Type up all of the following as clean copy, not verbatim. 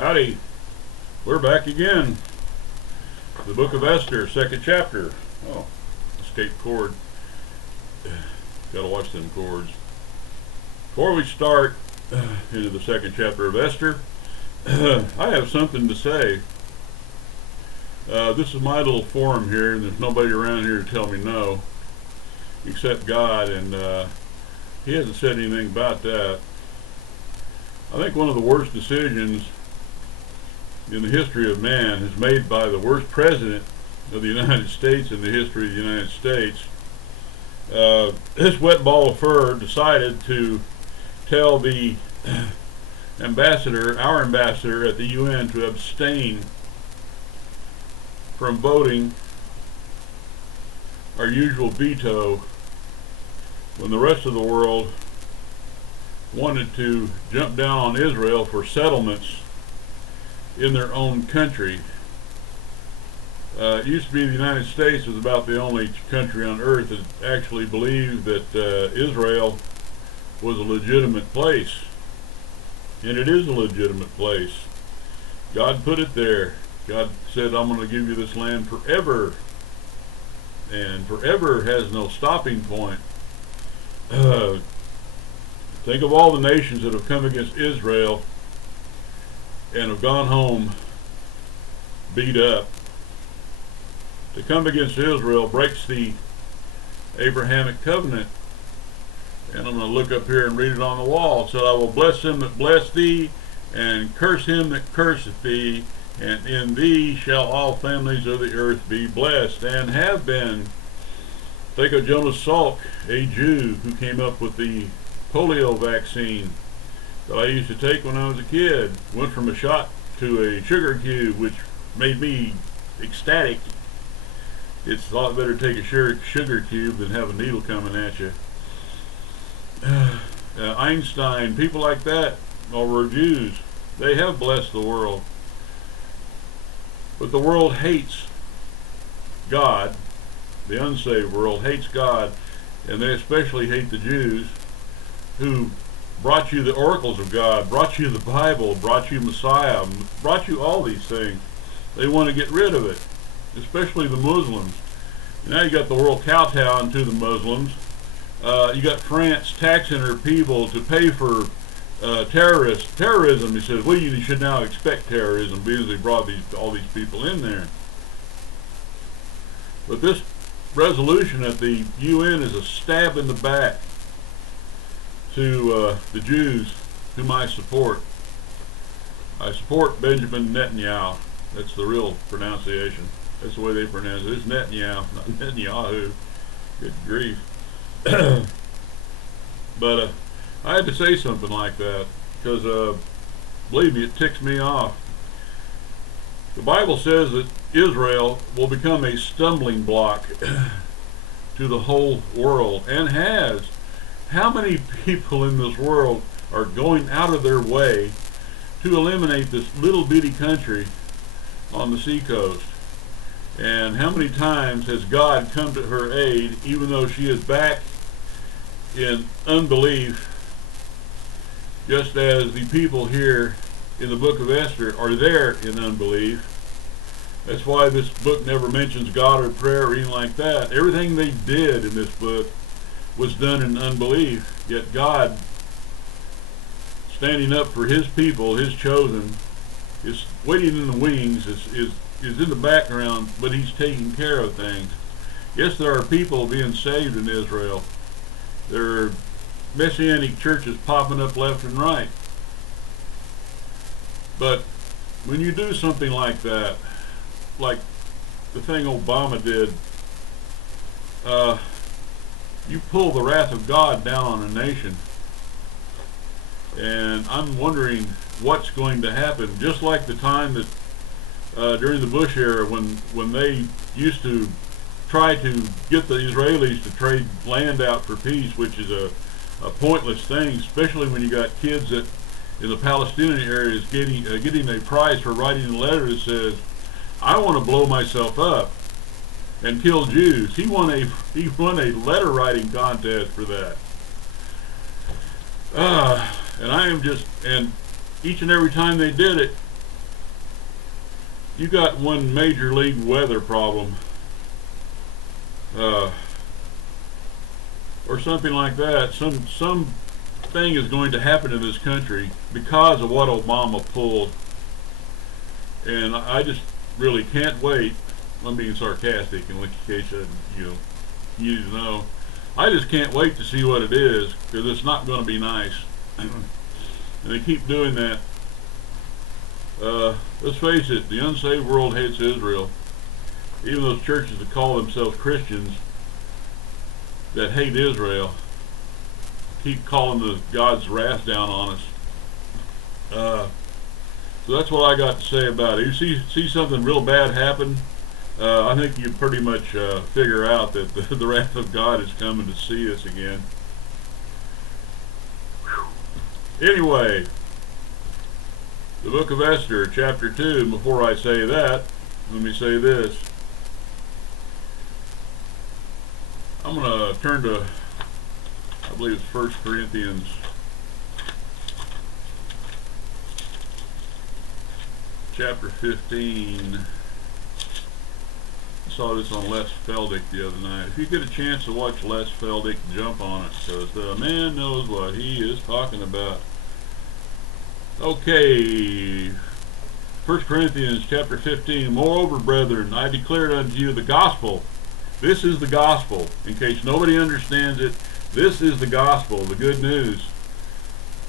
Howdy, we're back again. The book of Esther, second chapter. Oh, escape cord. Gotta watch them cords. Before we start into the second chapter of Esther, I have something to say. This is my little forum here, and there's nobody around here to tell me no, except God, and He hasn't said anything about that. I think one of the worst decisions in the history of man is made by the worst president of the United States in the history of the United States. This wet ball of fur decided to tell the our ambassador at the UN, to abstain from voting our usual veto when the rest of the world wanted to jump down on Israel for settlements in their own country. It used to be the United States was about the only country on earth that actually believed that Israel was a legitimate place. And it is a legitimate place. God put it there. God said, I'm going to give you this land forever. And forever has no stopping point. Think of all the nations that have come against Israel and have gone home beat up. To come against Israel breaks the Abrahamic covenant. And I'm going to look up here and read it on the wall. It said, I will bless him that bless thee, and curse him that curseth thee, and in thee shall all families of the earth be blessed, and have been. Think of Jonas Salk, a Jew who came up with the polio vaccine that I used to take when I was a kid. Went from a shot to a sugar cube, which made me ecstatic. It's a lot better to take a sugar cube than have a needle coming at you. Einstein, people like that are Jews. They have blessed the world. But the world hates God. The unsaved world hates God, and they especially hate the Jews, who brought you the oracles of God, brought you the Bible, brought you Messiah, brought you all these things. They want to get rid of it, especially the Muslims. Now you got the world kowtowing to the Muslims. You got France taxing her people to pay for terrorism. He says, well, you should now expect terrorism because they brought all these people in there. But this resolution at the UN is a stab in the back to the Jews whom I support. I support Benjamin Netanyahu. That's the real pronunciation. That's the way they pronounce it. It's Netanyahu, not Netanyahu. Good grief. But I had to say something like that because, believe me, it ticks me off. The Bible says that Israel will become a stumbling block to the whole world, and has. How many people in this world are going out of their way to eliminate this little bitty country on the seacoast? And how many times has God come to her aid, even though she is back in unbelief, just as the people here in the book of Esther are there in unbelief? That's why this book never mentions God or prayer or anything like that. Everything they did in this book was done in unbelief, yet God, standing up for his people, his chosen, is waiting in the wings, is in the background, but he's taking care of things. Yes, there are people being saved in Israel. There are messianic churches popping up left and right. But when you do something like that, like the thing Obama did, you pull the wrath of God down on a nation. And I'm wondering what's going to happen. Just like the time that during the Bush era, when they used to try to get the Israelis to trade land out for peace, which is a pointless thing, especially when you got kids that in the Palestinian areas getting a prize for writing a letter that says, I want to blow myself up and kill Jews. He won a letter writing contest for that. And I am just, and each and every time they did it, you got one major league weather problem, or something like that, some thing is going to happen in this country because of what Obama pulled, and I just really can't wait. I'm being sarcastic in case you need to know. I just can't wait to see what it is, because it's not going to be nice. And they keep doing that. Let's face it, the unsaved world hates Israel. Even those churches that call themselves Christians that hate Israel keep calling God's wrath down on us. So that's what I got to say about it. You see something real bad happen, I think you pretty much figure out that the wrath of God is coming to see us again. Whew. Anyway, the book of Esther, chapter 2, and before I say that, let me say this. I'm going to turn to, I believe it's 1 Corinthians chapter 15. I saw this on Les Feldick the other night. If you get a chance to watch Les Feldick, jump on it, because the man knows what he is talking about. Okay, 1 Corinthians chapter 15. Moreover, brethren, I declared unto you the gospel. This is the gospel. In case nobody understands it, this is the gospel, the good news,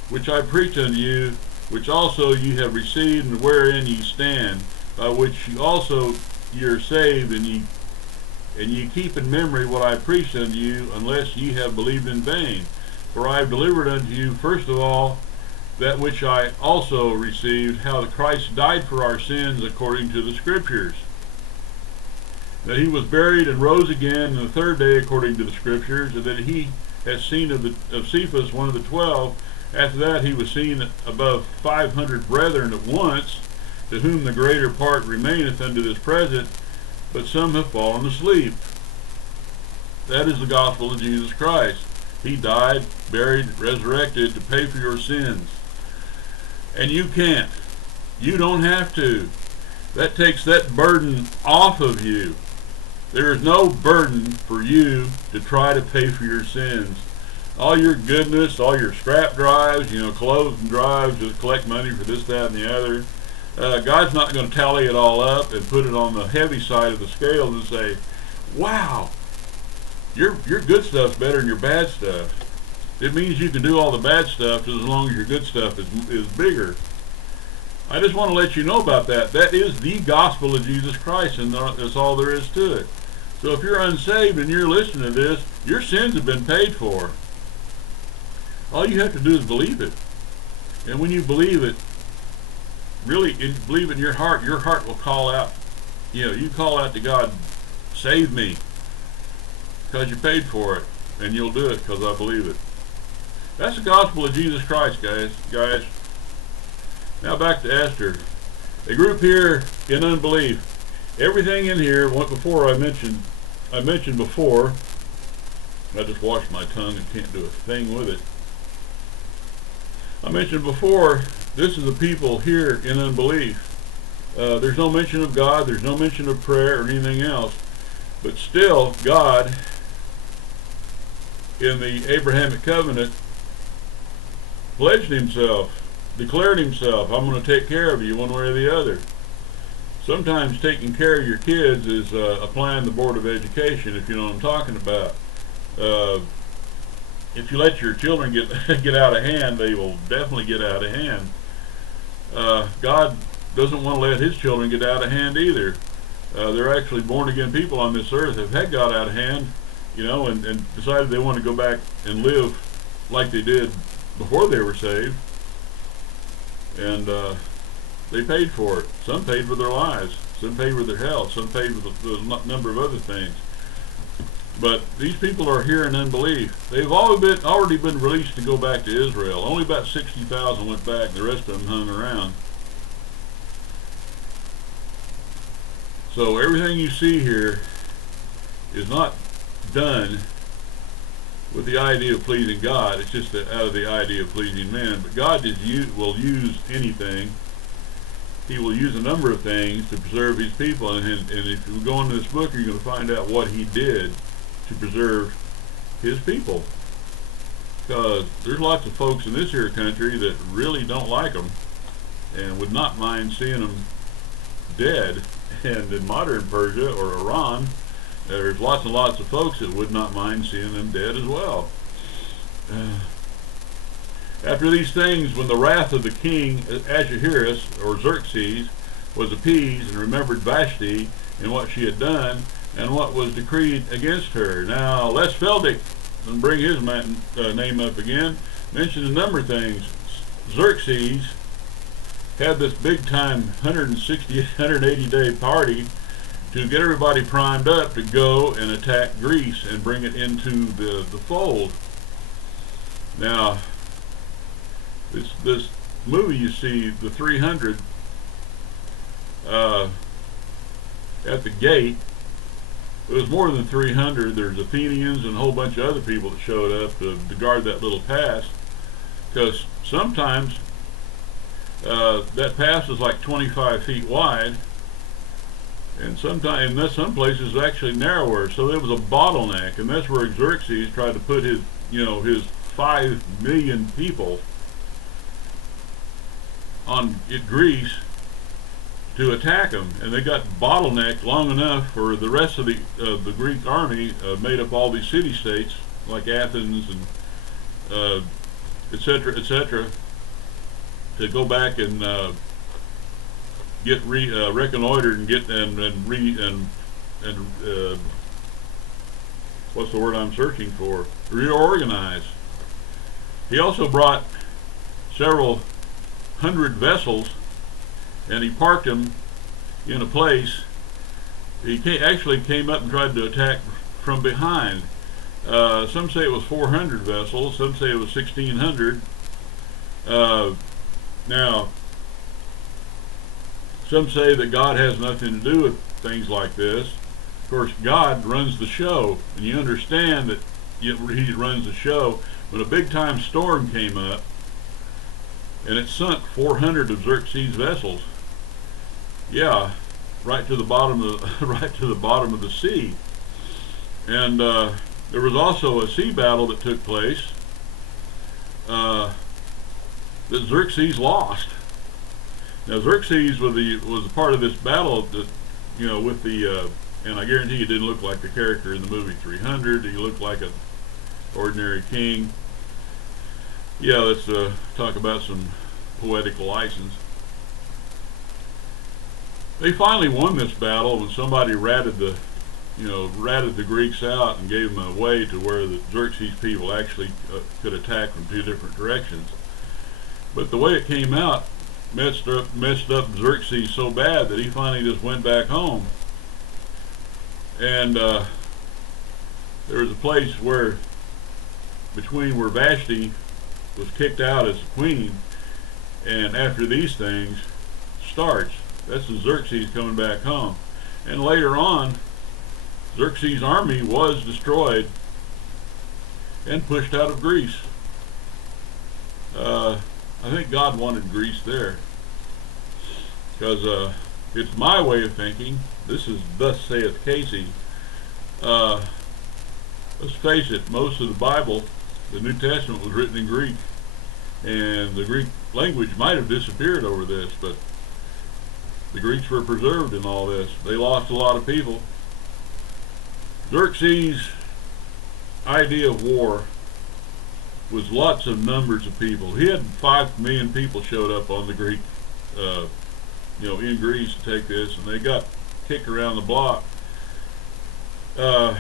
which I preach unto you, which also ye have received, and wherein ye stand, by which ye also ye are saved, and ye keep in memory what I preached unto you, unless ye have believed in vain. For I have delivered unto you first of all that which I also received, how that Christ died for our sins according to the Scriptures, that he was buried and rose again on the third day according to the Scriptures, and that he has seen of Cephas, one of the 12. After that he was seen above 500 brethren at once, to whom the greater part remaineth unto this present, but some have fallen asleep. That is the gospel of Jesus Christ. He died, buried, resurrected to pay for your sins. And you can't. You don't have to. That takes that burden off of you. There is no burden for you to try to pay for your sins. All your goodness, all your scrap drives, clothes and drives, just collect money for this, that, and the other. God's not going to tally it all up and put it on the heavy side of the scale and say, wow, your good stuff's better than your bad stuff. It means you can do all the bad stuff as long as your good stuff is bigger. I just want to let you know about that. That is the gospel of Jesus Christ, and that's all there is to it. So if you're unsaved and you're listening to this, your sins have been paid for. All you have to do is believe it. And when you believe it, really believe in your heart will call out. You call out to God, save me, because you paid for it, and you'll do it because I believe it. That's the gospel of Jesus Christ, guys. Now back to Esther. A group here in unbelief. Everything in here, what before I mentioned before. I just washed my tongue and can't do a thing with it. I mentioned before, this is the people here in unbelief. There's no mention of God, there's no mention of prayer or anything else. But still, God, in the Abrahamic covenant, pledged himself, declared himself, I'm going to take care of you one way or the other. Sometimes taking care of your kids is applying the Board of Education, if you know what I'm talking about. If you let your children get out of hand, they will definitely get out of hand. God doesn't want to let his children get out of hand either. They're actually born again people on this earth have had got out of hand, and decided they want to go back and live like they did before they were saved. And they paid for it. Some paid with their lives, some paid with their health, some paid with a number of other things. But these people are here in unbelief. They've already been released to go back to Israel. Only about 60,000 went back. The rest of them hung around. So everything you see here is not done with the idea of pleasing God. It's just out of the idea of pleasing men. But God will use anything. he will use a number of things to preserve his people, and if you go into this book, you're going to find out what he did to preserve his people. Because there's lots of folks in this here country that really don't like them and would not mind seeing them dead. And in modern Persia or Iran, there's lots and lots of folks that would not mind seeing them dead as well. After these things, when the wrath of the king Ahasuerus, or Xerxes, was appeased, and remembered Vashti and what she had done, and what was decreed against her. Now, let's Feldick, and bring his name up again, mention a number of things. Xerxes had this big time 180 day party to get everybody primed up to go and attack Greece and bring it into the fold. Now, this movie you see, the 300, at the gate, it was more than 300. There's Athenians and a whole bunch of other people that showed up to guard that little pass, because sometimes that pass is like 25 feet wide, and sometimes some places actually narrower, so there was a bottleneck, and that's where Xerxes tried to put his, his 5 million people on Greece to attack them, and they got bottlenecked long enough for the rest of the Greek army, made up all these city-states like Athens and etc., to go back and get reconnoitered and get and what's the word I'm searching for? Reorganize. He also brought several hundred vessels, and he parked them in a place. He actually came up and tried to attack from behind. Some say it was 400 vessels, some say it was 1,600. Now, some say that God has nothing to do with things like this. Of course, God runs the show, and you understand that He runs the show. When a big-time storm came up, and it sunk 400 of Xerxes' vessels, yeah, right to the bottom of the sea. And there was also a sea battle that took place that Xerxes lost. Now, Xerxes was a part of this battle that, with the and I guarantee you didn't look like the character in the movie 300. He looked like an ordinary king. Yeah, let's talk about some poetical license. They finally won this battle when somebody ratted the Greeks out and gave them a way to where the Xerxes people actually could attack from 2 different directions. But the way it came out messed up Xerxes so bad that he finally just went back home. And there was a place where Vashti was kicked out as queen, and after these things starts, that's the Xerxes coming back home. And later on, Xerxes' army was destroyed and pushed out of Greece. I think God wanted Greece there, because it's my way of thinking. This is thus saith Casey. Let's face it, most of the Bible, the New Testament, was written in Greek, and the Greek language might have disappeared over this, but the Greeks were preserved in all this. They lost a lot of people. Xerxes' idea of war was lots of numbers of people. He had 5 million people showed up on the Greek, in Greece to take this, and they got kicked around the block. For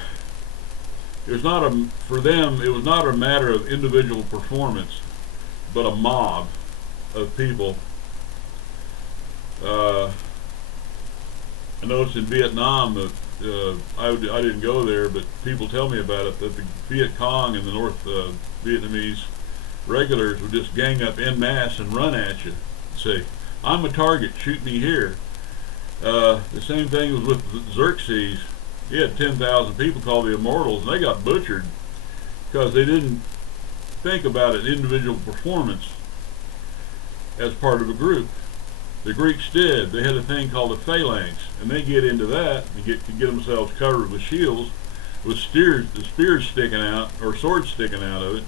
them, it was not a matter of individual performance, but a mob of people. I noticed in Vietnam that I didn't go there, but people tell me about it, that the Viet Cong and the North Vietnamese regulars would just gang up en masse and run at you and say, "I'm a target, shoot me here." The same thing was with Xerxes. He had 10,000 people called the Immortals, and they got butchered because they didn't think about an individual performance as part of a group. the Greeks did. They had a thing called a phalanx, and they get into that and get themselves covered with shields, with spears sticking out, or swords sticking out of it.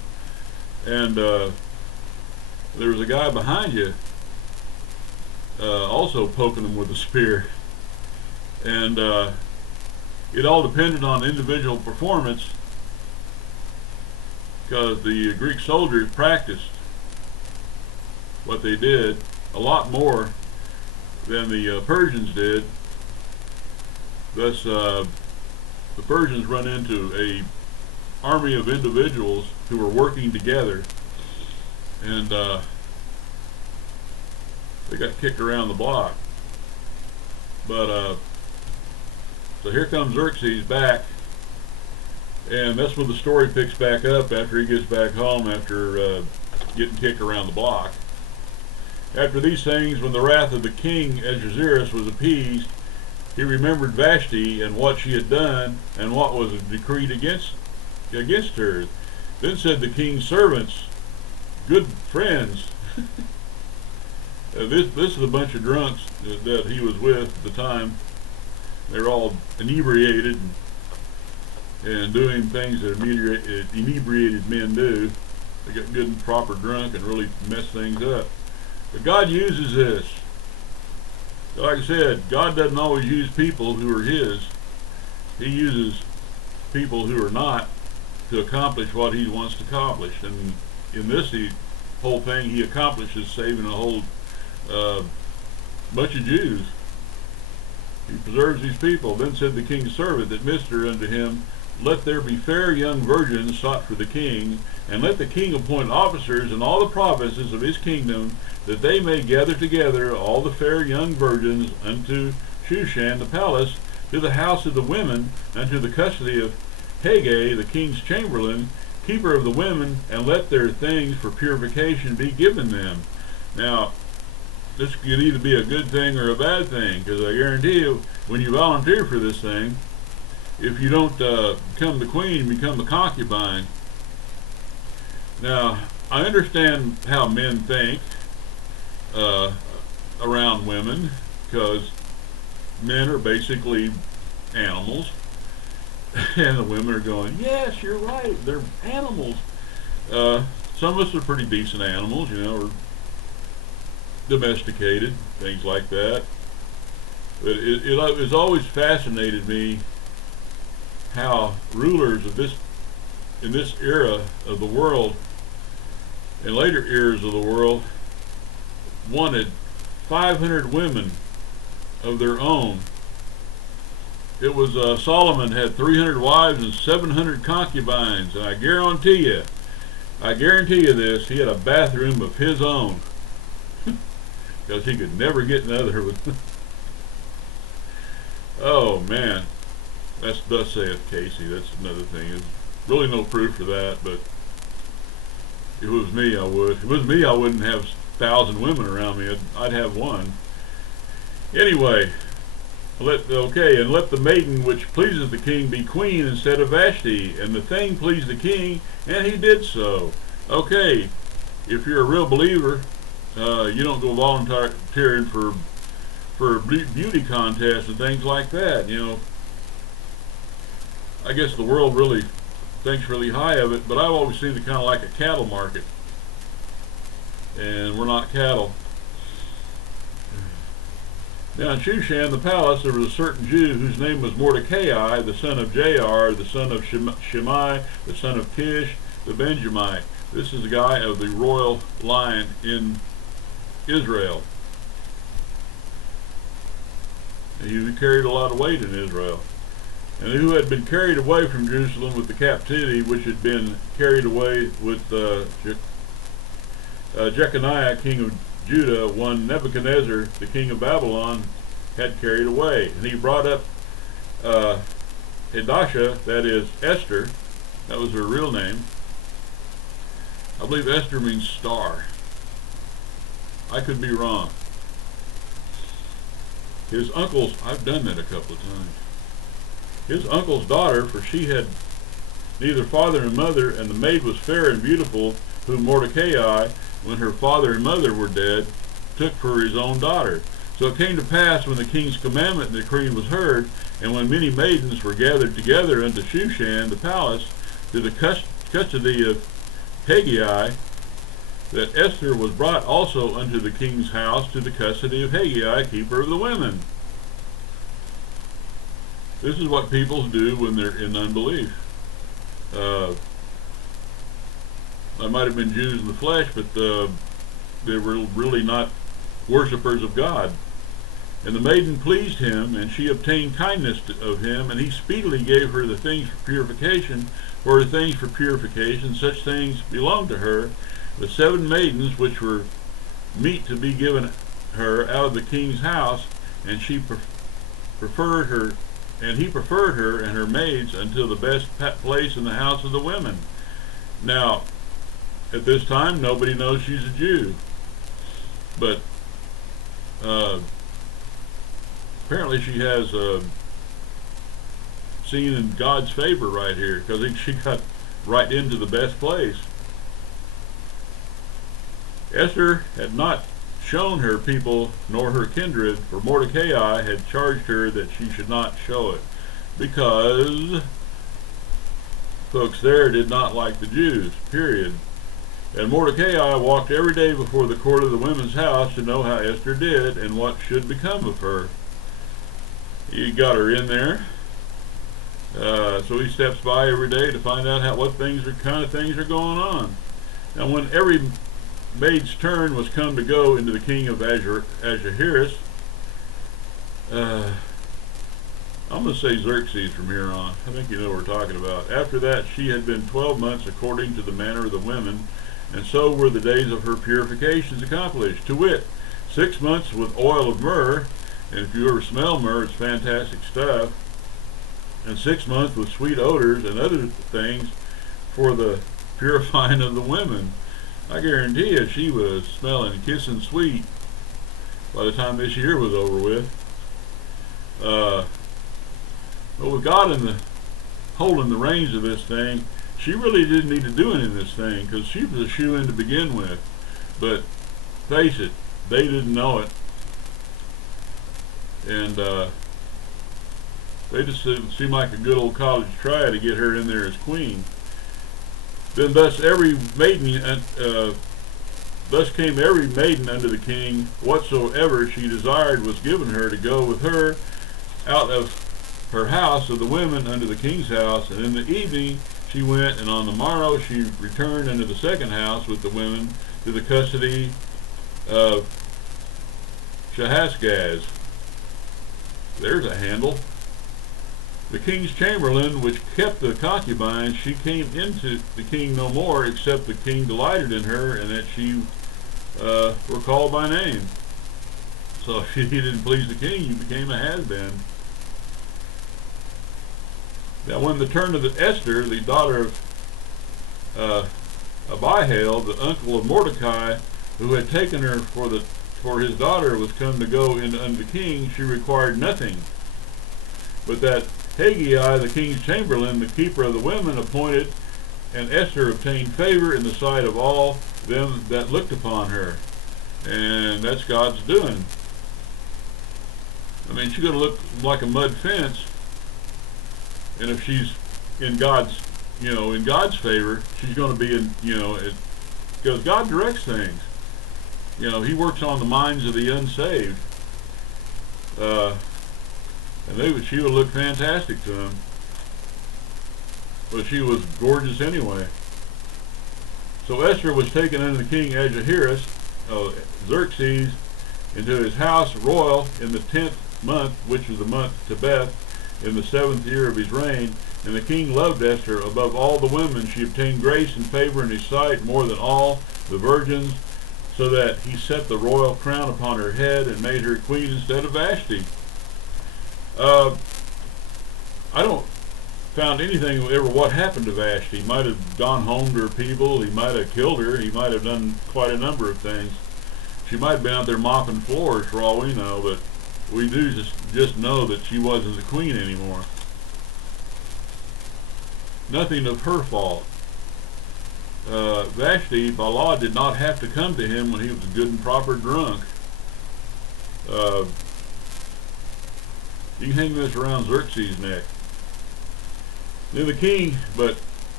And there was a guy behind you also poking them with a spear. And it all depended on individual performance, because the Greek soldiers practiced what they did a lot more than the Persians did. Thus, the Persians run into a army of individuals who were working together, and they got kicked around the block. But so here comes Xerxes back, and that's when the story picks back up after he gets back home after getting kicked around the block. After these things, when the wrath of the king Xerxes was appeased, he remembered Vashti and what she had done, and what was decreed against her. Then said the king's servants, "Good friends," this is a bunch of drunks that he was with at the time. They're all inebriated and doing things that inebriated men do. They get good and proper drunk and really mess things up. But God uses this. Like I said, God doesn't always use people who are His. He uses people who are not to accomplish what He wants to accomplish. And in this whole thing, He accomplishes saving a whole bunch of Jews. He preserves these people. Then said the king's servant that ministered unto him, "Let there be fair young virgins sought for the king, and let the king appoint officers in all the provinces of his kingdom, that they may gather together all the fair young virgins unto Shushan the palace, to the house of the women, unto the custody of Haggai the king's chamberlain, keeper of the women, and let their things for purification be given them." Now, this could either be a good thing or a bad thing, because I guarantee you, when you volunteer for this thing, if you don't become the queen, you become the concubine. Now, I understand how men think around women, because men are basically animals, and the women are going, "Yes, you're right, they're animals." Some of us are pretty decent animals, you know, or domesticated, things like that. But it has always fascinated me how rulers of in this era of the world, and later eras of the world, wanted 500 women of their own. It was Solomon had 300 wives and 700 concubines, and I guarantee you this, he had a bathroom of his own, because he could never get another with. Oh man, that's thus saith Casey. That's another thing. There's really no proof for that, but if it was me, I would. If it was me, I wouldn't have 1,000 women around me. I'd have one. Anyway, and let the maiden which pleases the king be queen instead of Vashti. And the thing pleased the king, and he did so. Okay, if you're a real believer, you don't go volunteering for beauty contests and things like that. You know, I guess the world really thinks really high of it, but I've always seen it kind of like a cattle market, and we're not cattle. Now in Shushan the palace there was a certain Jew whose name was Mordecai, the son of Jair, the son of Shimei, the son of Kish, the Benjamite. This is a guy of the royal line in Israel. He carried a lot of weight in Israel, and who had been carried away from Jerusalem with the captivity which had been carried away with Jeconiah king of Judah, one Nebuchadnezzar the king of Babylon had carried away. And he brought up Hadassah, that is Esther, that was her real name. I believe Esther means star. I could be wrong. His uncle's, I've done that a couple of times. His uncle's daughter, for she had neither father nor mother, and the maid was fair and beautiful, whom Mordecai, when her father and mother were dead, took for his own daughter. So it came to pass, when the king's commandment and decree was heard, and when many maidens were gathered together unto Shushan the palace, to the custody of Haggai, that Esther was brought also unto the king's house to the custody of Haggai, keeper of the women. This is what peoples do when they're in unbelief. I might have been Jews in the flesh, but they were really not worshippers of God. And the maiden pleased him, and she obtained kindness of him, and he speedily gave her the things for purification. For the things for purification, such things belonged to her, the 7 maidens which were meet to be given her out of the king's house, and she preferred her, and he preferred her and her maids until the best place in the house of the women. Now, at this time, nobody knows she's a Jew, but apparently she has seen in God's favor right here, because she got right into the best place. Esther had not shown her people nor her kindred, for Mordecai had charged her that she should not show it, because folks there did not like the Jews, period. And Mordecai walked every day before the court of the women's house to know how Esther did and what should become of her. He got her in there, so he steps by every day to find out what kind of things are going on. Now, when every maid's turn was come to go into the king of Ahasuerus, I'm going to say Xerxes from here on. I think you know what we're talking about. After that, she had been 12 months according to the manner of the women, and so were the days of her purifications accomplished, to wit, 6 months with oil of myrrh, and if you ever smell myrrh, it's fantastic stuff, and 6 months with sweet odors and other things for the purifying of the women. I guarantee you she was smelling kissing sweet by the time this year was over with. But with God holding the reins of this thing, she really didn't need to do anything in this thing, because she was a shoo-in to begin with. But face it, they didn't know it, and they just seemed like a good old college try to get her in there as queen. Then thus came every maiden unto the king, whatsoever she desired was given her to go with her out of her house of the women unto the king's house. And in the evening she went, and on the morrow she returned unto the second house with the women to the custody of Shahasgaz. There's a handle. The king's chamberlain, which kept the concubines, she came into the king no more, except the king delighted in her, and that she were called by name. So if you didn't please the king, you became a has-been. Now when the turn of Esther, the daughter of Abihail, the uncle of Mordecai, who had taken her for his daughter, was come to go in unto the king, she required nothing, but that Haggai, the king's chamberlain, the keeper of the women, appointed, and Esther obtained favor in the sight of all them that looked upon her. And that's God's doing. I mean, she's going to look like a mud fence, and if she's in God's, in God's favor, she's going to be in, because God directs things. He works on the minds of the unsaved. And she would look fantastic to him. But she was gorgeous anyway. So Esther was taken unto the king Ahasuerus, Xerxes, into his house royal in the 10th month, which was the month Tebeth, in the 7th year of his reign. And the king loved Esther above all the women. She obtained grace and favor in his sight more than all the virgins, so that he set the royal crown upon her head and made her queen instead of Vashti. I don't found anything ever what happened to Vashti. He might have gone home to her people. He might have killed her. He might have done quite a number of things. She might have been out there mopping floors for all we know, but we do just know that she wasn't the queen anymore. Nothing of her fault. Vashti, by law, did not have to come to him when he was good and proper drunk. Uh, you can hang this around Xerxes' neck. Then the king, but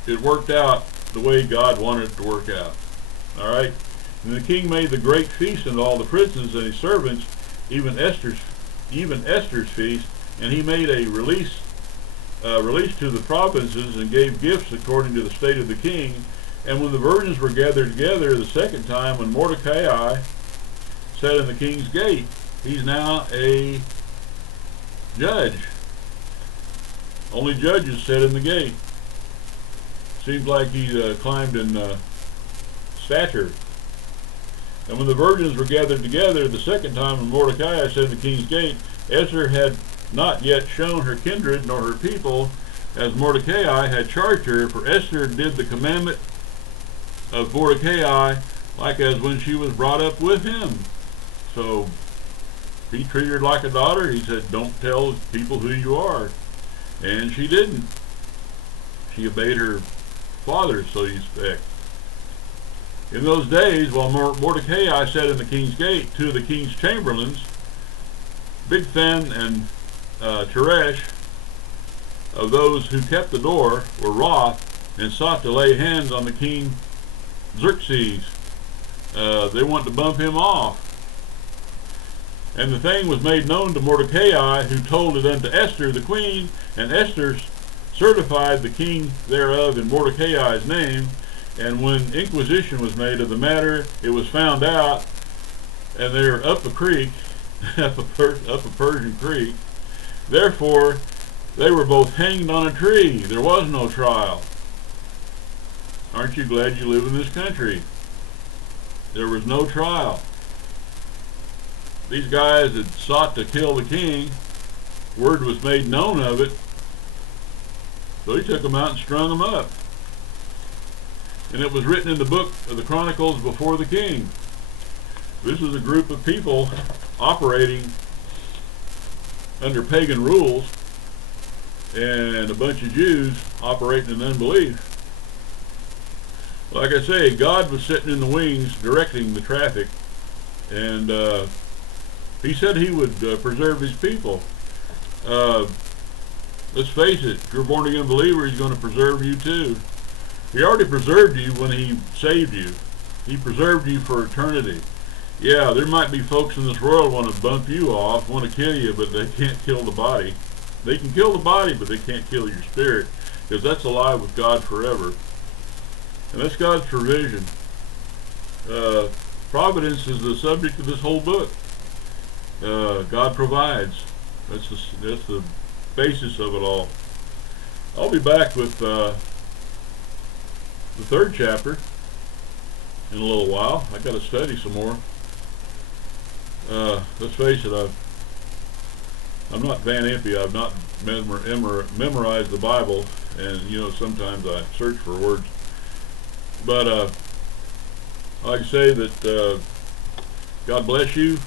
it worked out the way God wanted it to work out. All right. And the king made the great feast unto all the princes and his servants, even Esther's feast, and he made a release to the provinces and gave gifts according to the state of the king. And when the virgins were gathered together the second time, when Mordecai sat in the king's gate, he's now a judge. Only judges sat in the gate. Seems like he climbed in stature. And when the virgins were gathered together the second time, when Mordecai sat in the king's gate, Esther had not yet shown her kindred nor her people, as Mordecai had charged her, for Esther did the commandment of Mordecai, like as when she was brought up with him. So he treated her like a daughter. He said, don't tell people who you are. And she didn't. She obeyed her father, so you expect. In those days, while Mordecai sat in the king's gate, two of the king's chamberlains, Bigthan and Tereash, of those who kept the door, were wroth and sought to lay hands on the king Xerxes. They wanted to bump him off. And the thing was made known to Mordecai, who told it unto Esther the queen, and Esther certified the king thereof in Mordecai's name. And when inquisition was made of the matter, it was found out, and they're up a creek, up a Persian creek. Therefore, they were both hanged on a tree. There was no trial. Aren't you glad you live in this country? There was no trial. These guys had sought to kill the king. Word was made known of it. So he took them out and strung them up. And it was written in the book of the Chronicles before the king. This is a group of people operating under pagan rules, and a bunch of Jews operating in unbelief. Like I say, God was sitting in the wings directing the traffic, and he said he would preserve his people. Let's face it, if you're a born again believer, he's going to preserve you too. He already preserved you when he saved you. He preserved you for eternity. Yeah, there might be folks in this world want to bump you off, want to kill you, but they can't kill the body. They can kill the body, but they can't kill your spirit, because that's alive with God forever. And that's God's provision. Providence is the subject of this whole book. God provides. That's the basis of it all. I'll be back with the third chapter in a little while. I got to study some more. Let's face it, I'm not Van Impe. I've not memorized the Bible, and you know, sometimes I search for words. But I can say that God bless you,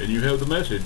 and you have the message.